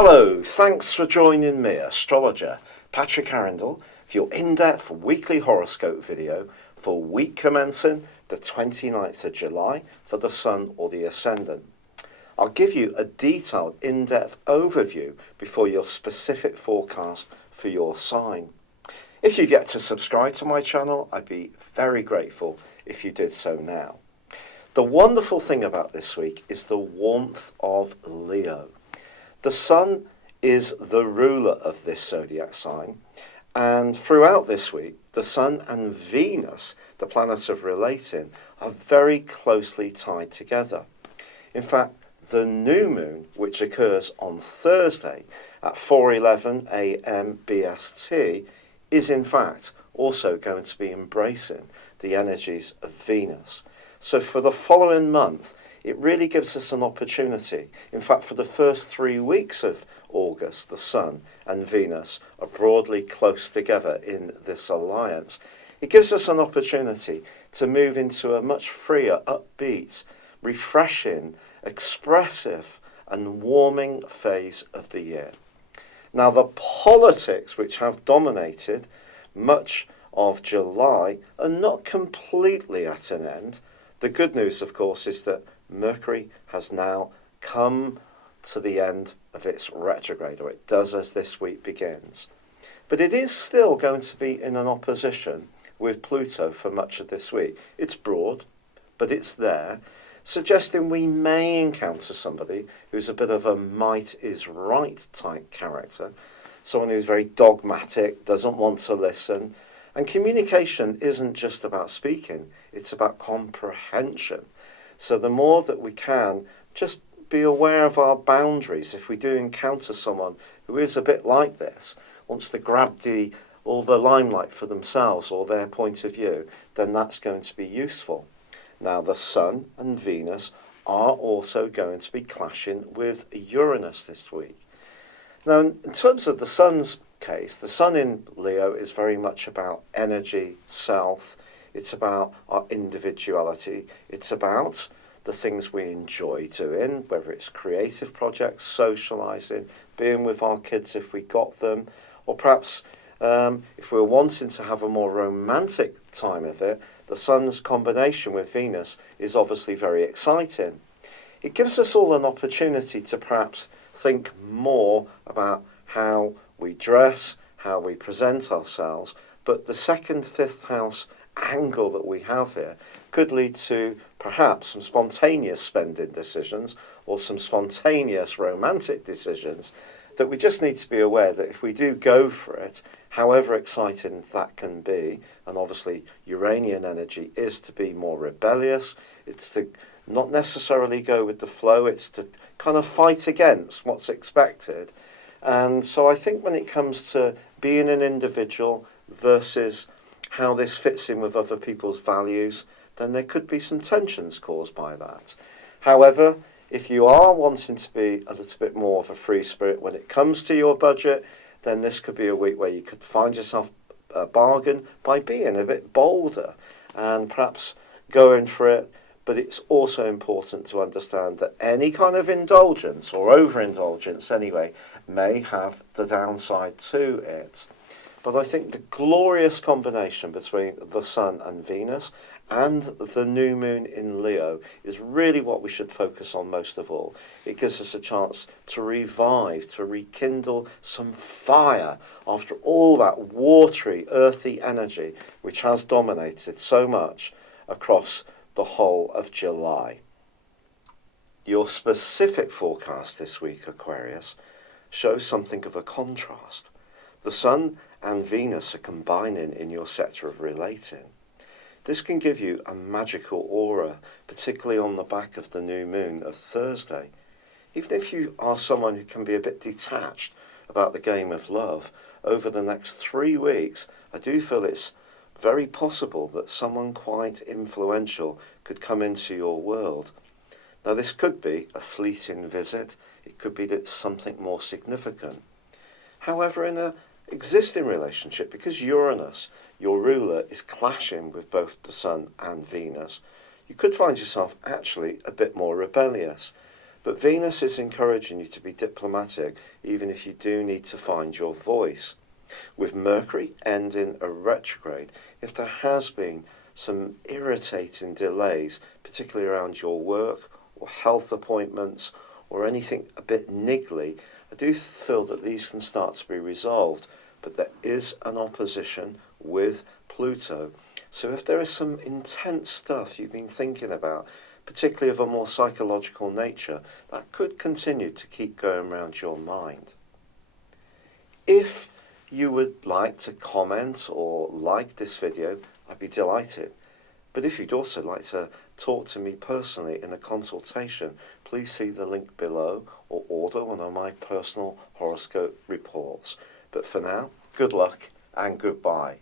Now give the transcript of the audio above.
Hello, thanks for joining me, astrologer Patrick Arundell, for your in-depth weekly horoscope video for week commencing the 29th of July for the Sun or the Ascendant. I'll give you a detailed in-depth overview before your specific forecast for your sign. If you've yet to subscribe to my channel, I'd be very grateful if you did so now. The wonderful thing about this week is the warmth of Leo. The Sun is the ruler of this zodiac sign, and throughout this week, the Sun and Venus, the planet of relating, are very closely tied together. In fact, the new moon, which occurs on Thursday at 4:11 a.m. BST, is in fact also going to be embracing the energies of Venus. So for the following month, it really gives us an opportunity. In fact, for the first 3 weeks of August, the Sun and Venus are broadly close together in this alliance. It gives us an opportunity to move into a much freer, upbeat, refreshing, expressive and warming phase of the year. Now, the politics which have dominated much of July are not completely at an end. The good news, of course, is that Mercury has now come to the end of its retrograde, or it does as this week begins. But it is still going to be in an opposition with Pluto for much of this week. It's broad, but it's there, suggesting we may encounter somebody who's a bit of a might is right type character, someone who's very dogmatic, doesn't want to listen. And communication isn't just about speaking, it's about comprehension. So the more that we can just be aware of our boundaries, if we do encounter someone who is a bit like this, wants to grab all the limelight for themselves or their point of view, then that's going to be useful. Now, the Sun and Venus are also going to be clashing with Uranus this week. Now, in terms of the Sun's case, the Sun in Leo is very much about energy, self. It's about our individuality. It's about the things we enjoy doing, whether it's creative projects, socialising, being with our kids if we got them, or perhaps if we're wanting to have a more romantic time of it, the Sun's combination with Venus is obviously very exciting. It gives us all an opportunity to perhaps think more about how we dress, how we present ourselves, but the second, fifth house angle that we have here could lead to perhaps some spontaneous spending decisions or some spontaneous romantic decisions that we just need to be aware that if we do go for it, however exciting that can be, and obviously Uranian energy is to be more rebellious, it's to not necessarily go with the flow, it's to kind of fight against what's expected. And so I think when it comes to being an individual versus how this fits in with other people's values, then there could be some tensions caused by that. However, if you are wanting to be a little bit more of a free spirit when it comes to your budget, then this could be a week where you could find yourself a bargain by being a bit bolder and perhaps going for it. But it's also important to understand that any kind of indulgence, or overindulgence anyway, may have the downside to it. But I think the glorious combination between the Sun and Venus and the new moon in Leo is really what we should focus on most of all. It gives us a chance to revive, to rekindle some fire after all that watery, earthy energy which has dominated so much across the whole of July. Your specific forecast this week, Aquarius, shows something of a contrast. The Sun and Venus are combining in your sector of relating. This can give you a magical aura, particularly on the back of the new moon of Thursday. Even if you are someone who can be a bit detached about the game of love, over the next 3 weeks, I do feel it's very possible that someone quite influential could come into your world. Now, this could be a fleeting visit. It could be that it's something more significant. However, in an existing relationship, because Uranus, your ruler, is clashing with both the Sun and Venus, you could find yourself actually a bit more rebellious. But Venus is encouraging you to be diplomatic, even if you do need to find your voice. With Mercury ending a retrograde, if there has been some irritating delays, particularly around your work or health appointments or anything a bit niggly, I do feel that these can start to be resolved. But there is an opposition with Pluto. So if there is some intense stuff you've been thinking about, particularly of a more psychological nature, that could continue to keep going around your mind. If you would like to comment or like this video, I'd be delighted. But if you'd also like to talk to me personally in a consultation, please see the link below or order one of my personal horoscope reports. But for now, good luck and goodbye.